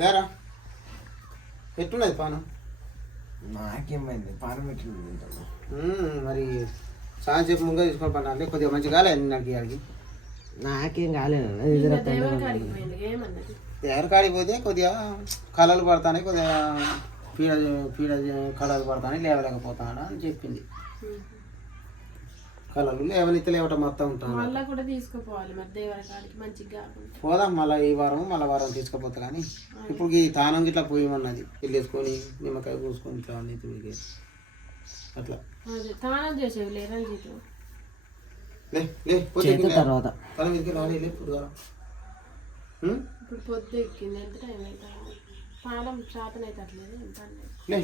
లేరా ఎట్టున్నది పానం? నాకేమైంది పానం పెట్టింది మరి సాయం చెప్పి ముందుగా తీసుకొని పడాలి. కొద్దిగా మంచి కాలేదు నిన్నకి అడిగి. నాకేం కాలేదు. ఎవరి కాడికి పోతే కొద్దిగా కళలు పడతాయి, కొద్దిగా పీడ పీడ కళలు పడతాయి, లేవలేకపోతాను అని చెప్పింది. కళలు లేవనెత్తి లేవటం మొత్తం ఉంటాను. పోదాం మళ్ళీ ఈ వారం మళ్ళీ వారం తీసుకుపోతా. కానీ ఇప్పుడు ఈ తానం ఇట్లా పోయమన్నది, వెళ్ళేసుకొని నిమ్మకాయ పూసుకొని ఇట్లా అన్నీ అట్లా తర్వాత తన మీదకి రాని ఇప్పుడు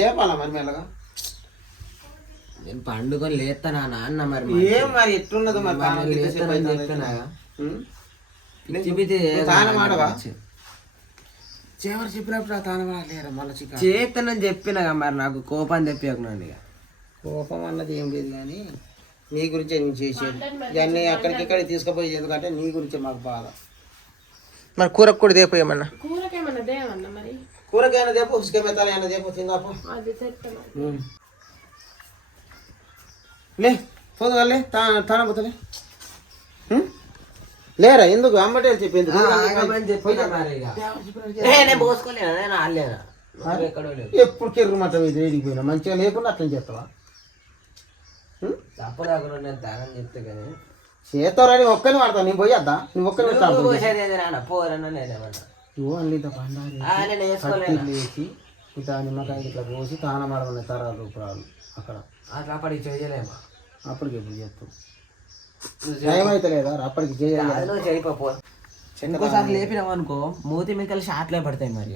లేపాలా మరి మెల్లగా. నేను పండుకొని లేస్తానా అన్న మరి ఏం మరి ఎట్లున్నదో మరి తానం ఆడవా? చివరి చెప్పినప్పుడు ఆ తానం ఆడలేరా మళ్ళీ చేస్తానని చెప్పినా మరి నాకు కోపం తెప్పియకున్నాను. ఇక కోపం అన్నది ఏం లేదు, కానీ నీ గురించే నేను చేసేది ఇవన్నీ అక్కడికి ఇక్కడికి తీసుకుపోయేది. ఎందుకంటే నీ గురించే మాకు బాధ. మరి కూరకు కూడా దేపోయేమన్నా? కూరకైనా దేపో, ఉసుకమెత్తాలైనా దేపో, తిందాపో. లే పోదుగాలే తాన పోతలే. లేరా ఎందుకు అమ్మటే చెప్పింది? ఎప్పుడు కెర్రమాట వేడిపోయినా మంచిగా లేకుండా అట్లా చేస్తావా? చేస్తారని ఒక్కని వాడతావు. నేను పోయొద్దా? నువ్వు ఒక్కని లేచి ఇట్లా నిమ్మకాయ ఇట్లా పోసి తానం ఆడమన్నాయి తరాలు రూపాయలు అక్కడ అప్పటికి చేయలేమా? అప్పటికి ఎప్పుడు చేస్తావు? ఏమైతే లేదా అప్పటికి చేయకపో. ఇంకోసారి లేపినావు అనుకో మూతి మీద షాట్లే పడతాయి. మరి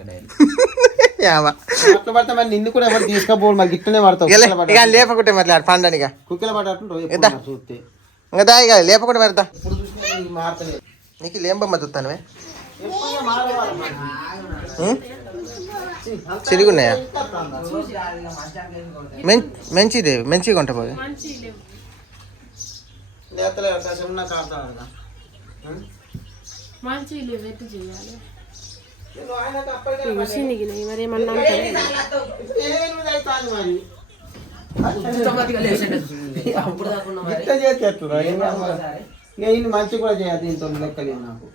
అట్లా పడితే మరి నిన్ను కూడా ఎవరు తీసుకోపోవాలి. మరి గిట్టనే పడతావు. లేపకుంటే మరి పండనిగా కుక్కల పడట్టు చూస్తే ఇంకా ఇక లేపకుంటే మరిదా. ఇప్పుడు చూసినా మారతలేదు. నీకు లేంబమ్మ చూస్తాను చిరుగున్నాయా? మంచిదే మంచిగా ఉంటా పోయి. మంచి కూడా చేయాలి. దీంతో లెక్కలేదు నాకు.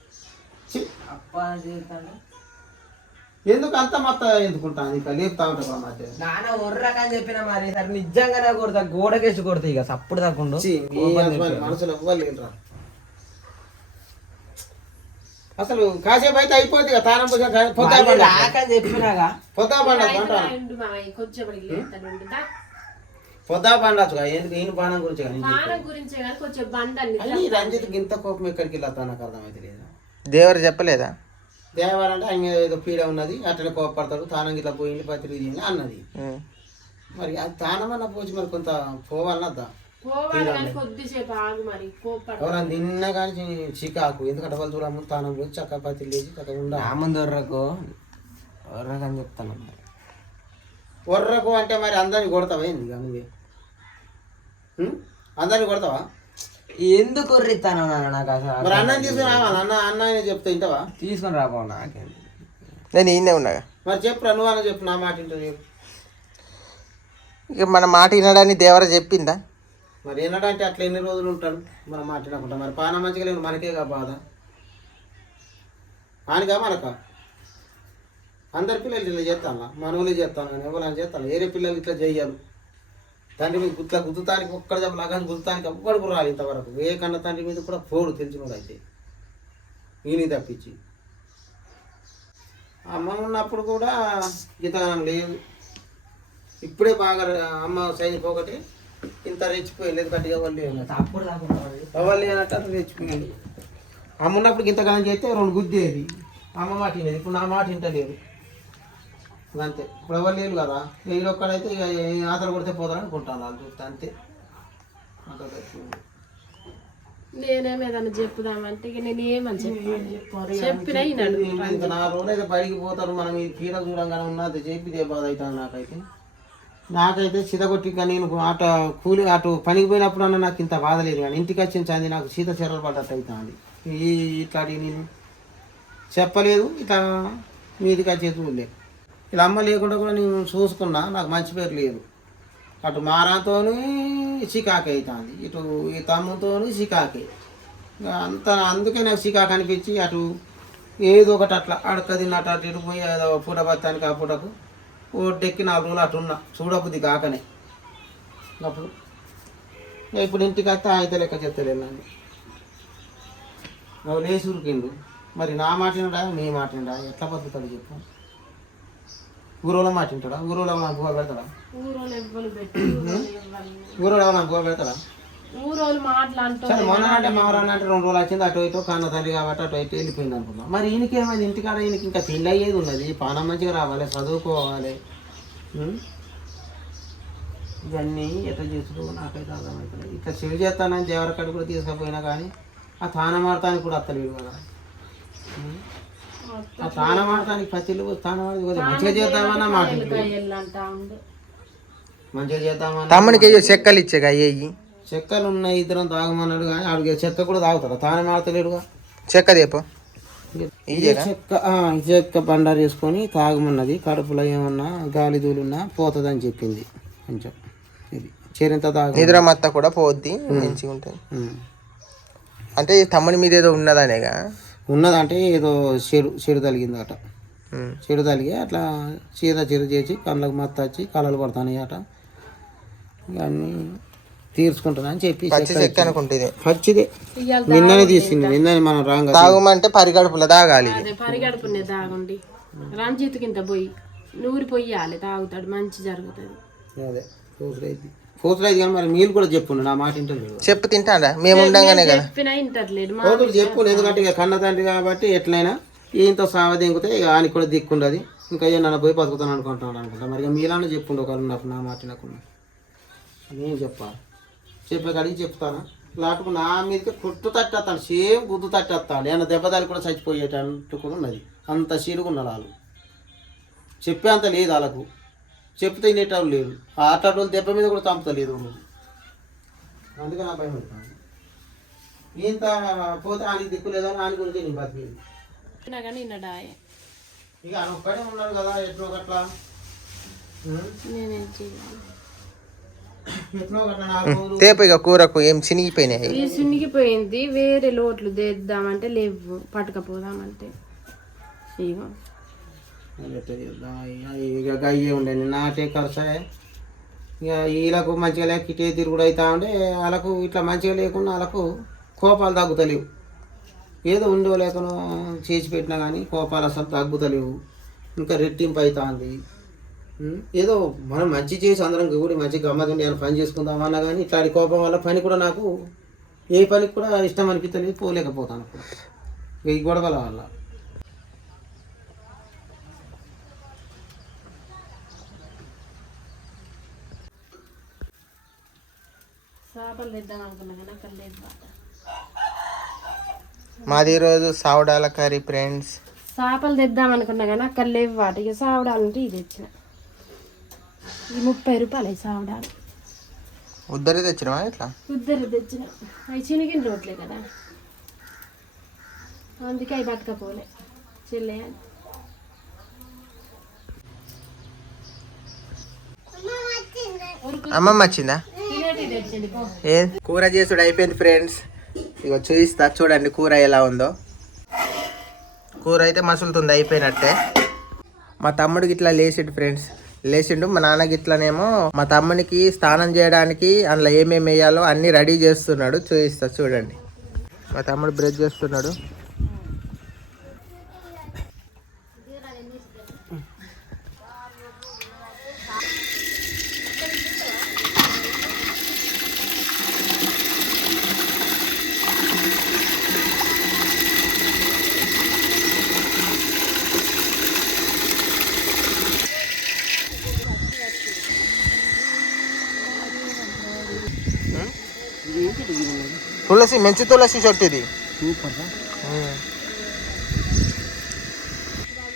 ఎందుకు అంత మొత్తం ఎందుకుంటాను ఇక లేపుతా ఉంటా మధ్య నాన్న ఒర్రకని చెప్పిన మరి సరే నిజంగానే కొడతా, గోడకేసి కొడతా. ఇక సప్పుడు తక్కుండా మనసులో ఇవ్వలేదురా. అసలు కాసేపు అయితే అయిపోతుంది కదా తానం చెప్పినాగా. పొద్దా పండొచ్చు ఎందుకు ఈయన బాణం గురించి. రంజిత్కి ఇంత కోపం ఎక్కడికి వెళ్ళా నాకు అర్థమైతే లేదా? దేవరు చెప్పలేదా? దేవారంటే ఆయన ఏదో పీడ ఉన్నది అట్లనే కోపడతాడు, తానం ఇట్లా పోయింది పత్రి అన్నది. మరి అది తానమన్నా పోచి మరి కొంత పోవాలన్నద్దా? ఎవరన్నా తిన్నా కానీ చికాకు. ఎందుకంటే వాళ్ళు చూడము తానం పోయి చక్క పత్రి లేచి చక్కగా ఉండాలి. ఒర్రకని చెప్తాను. ఒర్రకు అంటే మరి అందరిని కొడతావా? ఏంది నువ్వే అందరిని కొడతావా? ఎందుకు కొర్రిస్తాను నాకు అసలు. మరి అన్నం తీసుకుని రావాలి. అన్న చెప్తా ఇంటవా? తీసుకొని రాబో నాకేం. నేను ఈయనే ఉన్నాగా. మరి చెప్పురా నువ్వు అన్న చెప్పు. నా మాట ఇంటో చెప్పు. ఇక మన మాట వినడాన్ని దేవర చెప్పిందా? మరి వినడంటే అట్లా ఎన్ని రోజులు ఉంటాడు మనం మాట్లాడకుండా? మరి పాన మంచిగా లేదు మనకేగా బాధ. ఆనిగా మనక అందరి పిల్లలు ఇట్లా చేస్తాను, మనవులే చేస్తాను కానీ ఎవరైనా చేస్తాను. వేరే పిల్లలు ఇట్లా చెయ్యాలి. తండ్రి మీద గుట్లా గుద్దుతానికి ఒక్కడ చెప్పలాగాని గుద్దుతానికి ఒక్కడికి రాలి ఇంతవరకు. ఏ కన్న తండ్రి మీద కూడా పోడు తెలిసినోడు అయితే ఈయన తప్పించి. అమ్మ ఉన్నప్పుడు కూడా గీతగానం లేదు. ఇప్పుడే బాగా అమ్మ సైనిక ఒకటి ఇంత రెచ్చిపోయింది. ఎందుకంటే ఎవరు లేనట్టు అంత రెచ్చిపోయింది. అమ్మ ఉన్నప్పుడు ఇంతగానం చేస్తే 2 గుద్దేది. అమ్మ మాట వినేది. ఇప్పుడు నా మాట వింటలేదు అంతే. ఇప్పుడు ఎవరు లేరు కదా. వీళ్ళు ఒక్కడైతే ఇక ఆతలు కొడితే పోతారు అనుకుంటాను వాళ్ళు చూస్తే అంతే. నేనేమేదన్నా చెప్పుదామంటే ఇక నేను ఏమని చెప్పినా ఇంకా నా రోజైతే బయటికి పోతారు. మనం ఈ పీడ చూడంగానే ఉన్నది చెప్పిదే బాధ అవుతుంది నాకైతే. నాకైతే చితగొట్టి నేను అటు కూలి అటు పనికి పోయినప్పుడు అన్న నాకు ఇంత బాధ లేదు. కానీ ఇంటికి వచ్చిన చంది నాకు శీత చెరలు పడ్డట్టు అవుతుంది. ఇట్లాంటి నేను చెప్పలేదు. ఇట్లా మీదికి వచ్చే చూడలే. ఇలా అమ్మ లేకుండా కూడా నేను చూసుకున్నా, నాకు మంచి పేరు లేదు. అటు మారాతో చికాకు అవుతుంది, ఇటు ఈ తమ్ముతో చికాకే. అంత అందుకే నాకు చికాకు అనిపించి అటు ఏదో ఒకటి అట్లా అడక తిన్నట్టు అటు ఇటు పోయి ఏదో పూట బత్తానికి ఆ పూటకు ఒడ్డెక్కి 4 రోజులు అటు ఉన్నా చూడబుద్ధి కాకనే. అప్పుడు ఇప్పుడు ఇంటికి వస్తే అయితే లెక్క చెప్తలేదు నన్ను. నువ్వు లేచి ఉరికిండు, మరి నా మాట వినడా నీ మాట వినడా ఎట్లా బతుకుతాడు చెప్పు? ఊరోళ్ళ మాట వింటాడా? ఊరోళ్ళ నాకు బువ్వ పెడతాడా? ఊరోళ్ళు నాకు బువ్వ పెడతాడా? సరే మొన్న అంటే మారాలంటే 2 రోజులు వచ్చింది, అటు ఇటు కన్న తల్లి కాబట్టి అటు ఇటు వెళ్ళిపోయింది అనుకుందాం. మరి ఈయనకేమైంది? ఇంటికాడ ఈయనకి ఇంకా పెళ్ళి అయ్యేది ఉన్నది, పానం మంచిగా రావాలి, చదువుకోవాలి. ఇవన్నీ ఎట్లా చేసుడు నాకైతే అర్థమవుతుంది. ఇట్లా చెడు చేస్తానని దేవరకాడ కూడా తీసుకుపోయినా కానీ ఆ తానం ఆడటానికి కూడా అత్తలేడు కదా. ఆ తానం ఆడటానికి పచ్చిళ్ళు తానం మంచిగా చేద్దామన్నా మాట మంచిగా చేద్దామన్నా. తమ్మునికి చెక్కలు ఇచ్చేగా అయ్యి చెక్కలు ఉన్నాయి, ఇద్దరం తాగమన్నాడు కానీ అడిగే చెక్క కూడా తాగుతాడు, తానం ఆడతలేడుగా. చెక్క దేపో చెక్క బండారు వేసుకొని తాగమన్నది. కడుపులో ఏమన్నా గాలి దూలున్నా పోతుందని చెప్పింది. కొంచెం ఇది చేరింత తాగు నిద్ర మత్త కూడా పోద్ది, మంచిగా ఉంటుంది. అంటే తమ్ముని మీద ఏదో ఉన్నదనేగా. ఉన్నదంటే ఏదో చెడు తలిగిందట. చెడు తలిగి అట్లా చెడు చేసి కళ్ళకు మత్త వచ్చి కళలు పడతాయి అట. ఇవన్నీ తీర్చుకుంటున్నా అని చెప్పి పచ్చిదే నిన్ననే తీసింది. నిన్ననే మనం రాంగ్ తాగమంటే పరిగడుపులో తాగాలి. పరిగడుపునే తాగండి. రంజిత్ కింద పోయి నూరి పొయ్యాలి, తాగుతాడు, మంచి జరుగుతుంది. అదే పోతులు అయితే కానీ మరి మీరు కూడా చెప్పుండు, నా మాట ఇంటర్లేదు. చెప్పు తింటాడా మేము ఉండగానే కదా పోతులు చెప్పు. ఎందుకంటే ఇక కన్న తండ్రి కాబట్టి ఎట్లయినా ఈయంతో సావ దింగితే ఇక ఆయనకి కూడా దిక్కుండదు. ఇంకా నన్ను పోయి బతుకుతాను అనుకుంటున్నాను అనుకుంటా. మరి ఇక మీలానే చెప్పుండు ఒకళ్ళు నాకు నా మాట వినకుండా. నేను చెప్పాలి, చెప్పే కాడికి చెప్తాను. లేకపోతే నా మీదకి కుట్టు తట్టేస్తాను, సేమ్ గుద్దు తట్టేస్తాను. ఏమన్నా దెబ్బదాలు కూడా చచ్చిపోయేటట్టు కూడా ఉన్నది. అంత చీరుగున్నారు వాళ్ళు. చెప్పే అంత లేదు వాళ్ళకు, చెప్తే తినేటప్పుడు లేదు. ఆటోళ్ళు దెబ్బ మీద కూడా చంపుతలేదు. అందుకే నా భయం అవుతాను. ఇంత పోతే ఆయనకి దిక్కు లేదని ఆయన గురించి నేను బతికేది. ఇక ఆయన ఒక్కడే ఉన్నాడు కదా, ఎట్లో గట్లా తేపు ఇక కూరకు ఏం చినిగిపోయినాయి. చినిగిపోయింది. వేరే లోట్లు తెద్దామంటే లేవు, పట్టుకపోదామంటే ఇక అయ్యే ఉండే నాటే ఖర్చు. ఇక వీళ్ళకు మంచిగా లేక ఇటే తిరుగుడు అవుతా ఉండే, వాళ్ళకు ఇట్లా మంచిగా లేకుండా వాళ్ళకు కోపాలు తగ్గుతలేవు. ఏదో ఉండో లేకనో చేసి పెట్టినా కానీ కోపాలు అసలు తగ్గుతలేవు, ఇంకా రెట్టింపు అవుతుంది. ఏదో మనం మంచి చేసి అందరం కూడా మంచి గమ్మతుండి ఏమైనా పని చేసుకుందామన్నా కానీ ఇట్లాంటి కోపం వల్ల పని కూడా నాకు ఏ పనికి కూడా ఇష్టం అనిపించలేదు, పోలేకపోతాను. ఈ గొడవల వల్ల మాది ఈరోజు సావడాల కర్రీ ఫ్రెండ్స్. చేపలు తెద్దాం అనుకున్నా కానీ అక్కడ లేవు వాటి. ఇక సావడాలంటే ఇది తెచ్చిన, ఈ 30 రూపాయలు సావడాలు. ఉద్దరి తెచ్చినవా? ఇట్లా ఉద్దరి తెచ్చిన. అవి చినిగిన రోట్లే కదా, అందుకే అవి పట్టుకపోలే చెల్లె. అమ్మమ్మ వచ్చిందా? ఏ కూర చేసుడు అయిపోయింది ఫ్రెండ్స్. ఇక చూపిస్తా చూడండి కూర ఎలా ఉందో. కూర అయితే మసులుతుంది, అయిపోయినట్టే. మా తమ్ముడికి ఇట్లా లేచిండు ఫ్రెండ్స్, లేచిండు. మా నాన్నకి ఇట్లనేమో మా తమ్మునికి స్నానం చేయడానికి అందులో ఏమేమి వేయాలో అన్నీ రెడీ చేస్తున్నాడు. చూపిస్తా చూడండి. మా తమ్ముడు బ్రష్ చేస్తున్నాడు. తులసి మంచి తులసి చెట్టు ఇది.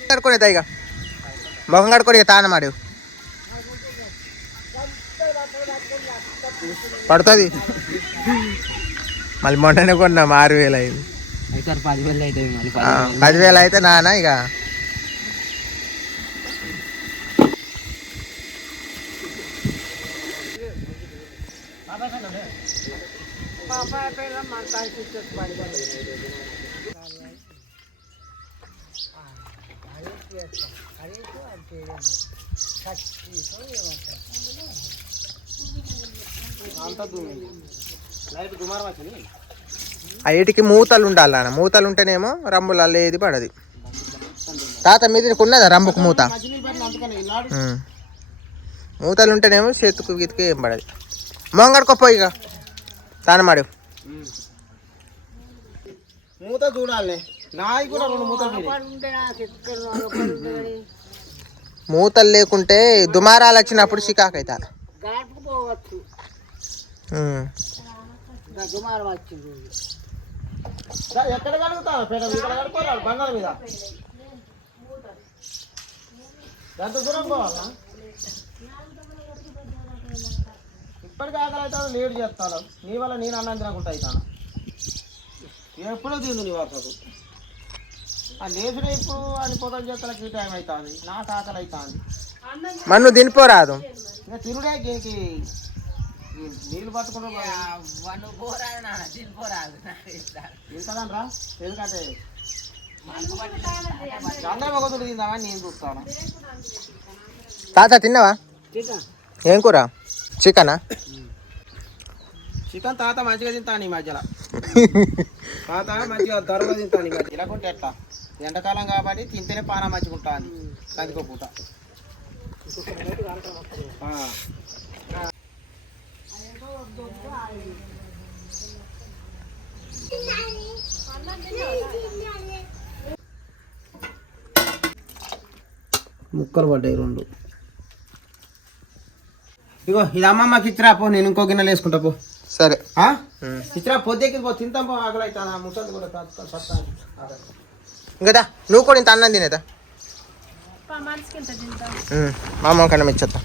కడుకొని ఇక మొహం కడుకొని తాన మాడు పడుతుంది. మళ్ళీ మొన్ననే కొన్నా 6,000 అయింది. 10,000 అయితే 10,000 అయితే నాన్న ఇక అయ్యేటికి మూతలు ఉండాలి నాన్న, మూతలు ఉంటేనేమో రంబులలో ఏది పడది. తాత మీద ఉన్నదా రంబుకు మూత? మూతలు ఉంటేనేమో చేతుకు గీతుకు ఏం పడదు. మొంగడుకోపోయి ఇక తానమాడు. మూత చూడాలి, నాయి కూడా 2 మూతలు. మూతలు లేకుంటే దుమారాలు వచ్చినప్పుడు చికాకు అవుతా. ఎక్కడ కడుగుతావు? ఇక్కడ కడుకోవాలి బంగారం మీద. ఎంత దూరం పోవాలా? ఇప్పటికీ ఆకలి అవుతాను, లేట్ చేస్తాను. నీ వల్ల నేను అన్నం తినకుండా అవుతాను. ఎప్పుడో తిందు నీ వరకు. ఆ లేచుడే ఇప్పుడు అని పొద్దున చేస్తానికి ఈ టైం అవుతుంది. నాకు ఆకలి అవుతుంది. మన్ను తినిపోరాదు. ఇంకా తిరుడే దీనికి నీళ్ళు పట్టుకుంటూ తింటానరా. ఎందుకంటే అందరం ఒకటి తిందామని నేను చూస్తాను. తాత తిన్నావా? ఏం కూర? చికెనా? చికెన్ తాత మంచిగా తింటాను ఈ మధ్యలో. తాత మంచిగా ధరగా తింటాను ఈ మధ్య. ఇలాకుంటే ఎట్లా? ఎండాకాలం కాబట్టి తింటేనే పాన మంచిగా ఉంటుంది. కందికో పూట ముక్కలు పడ్డాయి 2. ఇగో ఇది అమ్మమ్మకి ఇచ్చిరా పో, నేను ఇంకో గిన్నెలు వేసుకుంటా పో. సరే ఇచ్చిరా, పొద్దుకి పో, తింటాం పో. ఆకలి అవుతాను. ముసలి కూడా ఇంకా నువ్వు కూడా ఇంత అన్నం తినేదా? మా అమ్మ కన్నా ఇచ్చేస్తా.